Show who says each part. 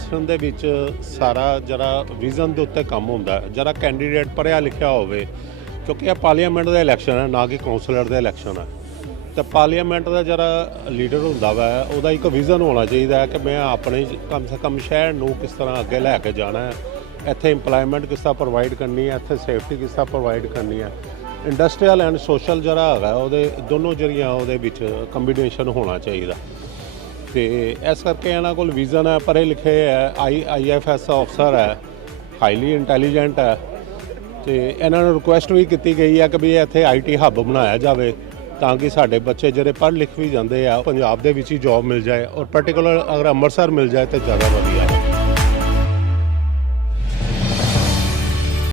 Speaker 1: Election ਦੇ ਵਿੱਚ ਸਾਰਾ ਜਰਾ ਵਿਜ਼ਨ ਦੇ ਉੱਤੇ ਕੰਮ ਹੁੰਦਾ ਹੈ। ਜਰਾ ਕੈਂਡੀਡੇਟ ਪੜ੍ਹਿਆ ਲਿਖਿਆ ਹੋਵੇ, ਕਿਉਂਕਿ ਇਹ ਪਾਰਲੀਮੈਂਟ ਦਾ ਇਲੈਕਸ਼ਨ ਹੈ, ਨਾ ਕਿ ਕਾਉਂਸਲਰ ਦਾ ਇਲੈਕਸ਼ਨ ਹੈ। ਤੇ ਪਾਰਲੀਮੈਂਟ ਦਾ ਜਰਾ ਲੀਡਰ ਹੁੰਦਾ ਵਾ, ਉਹਦਾ ਇੱਕ ਵਿਜ਼ਨ ਹੋਣਾ ਚਾਹੀਦਾ ਕਿ ਮੈਂ ਆਪਣੇ ਕਮ ਸੇ ਕਮ ਸ਼ਹਿਰ ਨੂੰ ਕਿਸ ਤਰ੍ਹਾਂ ਅੱਗੇ ਲੈ ਕੇ ਜਾਣਾ ਹੈ। ਇੱਥੇ EMPLOYMENT ਕਿਸ ਤਰ੍ਹਾਂ ਪ੍ਰੋਵਾਈਡ ਕਰਨੀ ਹੈ, ਇੱਥੇ ਸੇਫਟੀ ਕਿਸ ਤਰ੍ਹਾਂ ਪ੍ਰੋਵਾਈਡ ਕਰਨੀ ਹੈ। ਇੰਡਸਟਰੀਅਲ ਐਂਡ ਸੋਸ਼ਲ ਜਰਾ ਹੈਗਾ, ਉਹਦੇ ਦੋਨੋਂ ਜਰੀਆਂ ਉਹਦੇ ਵਿੱਚ ਕੰਬੀਨੇਸ਼ਨ ਹੋਣਾ ਚਾਹੀਦਾ। ਤੇ ਇਸ ਕਰਕੇ ਇਹਨਾਂ ਕੋਲ ਵੀਜ਼ਨ ਹੈ ਪੜ੍ਹੇ ਲਿਖੇ ਹੈ, ਆਈ ਆਈਐਫਐਸ ਅਫਸਰ ਹੈ ਹਾਈਲੀ ਇੰਟੈਲੀਜੈਂਟ ਹੈ ਤੇ ਇਹਨਾਂ ਨੂੰ ਰਿਕੁਐਸਟ ਵੀ ਕੀਤੀ ਗਈ ਹੈ ਕਿ ਵੀ ਇੱਥੇ ਆਈਟੀ ਹੱਬ ਬਣਾਇਆ ਜਾਵੇ ਤਾਂ ਕਿ ਸਾਡੇ ਬੱਚੇ ਜਿਹੜੇ ਪੜ੍ਹ ਲਿਖ ਵੀ ਜਾਂਦੇ ਆ, ਪੰਜਾਬ ਦੇ ਵਿੱਚ ਹੀ ਜੌਬ ਮਿਲ ਜਾਏ ਔਰ ਪਾਰਟਿਕੂਲਰ ਅਗਰ ਅੰਮ੍ਰਿਤਸਰ ਮਿਲ ਜਾਏ ਤੇ ਜ਼ਿਆਦਾ ਵਧੀਆ।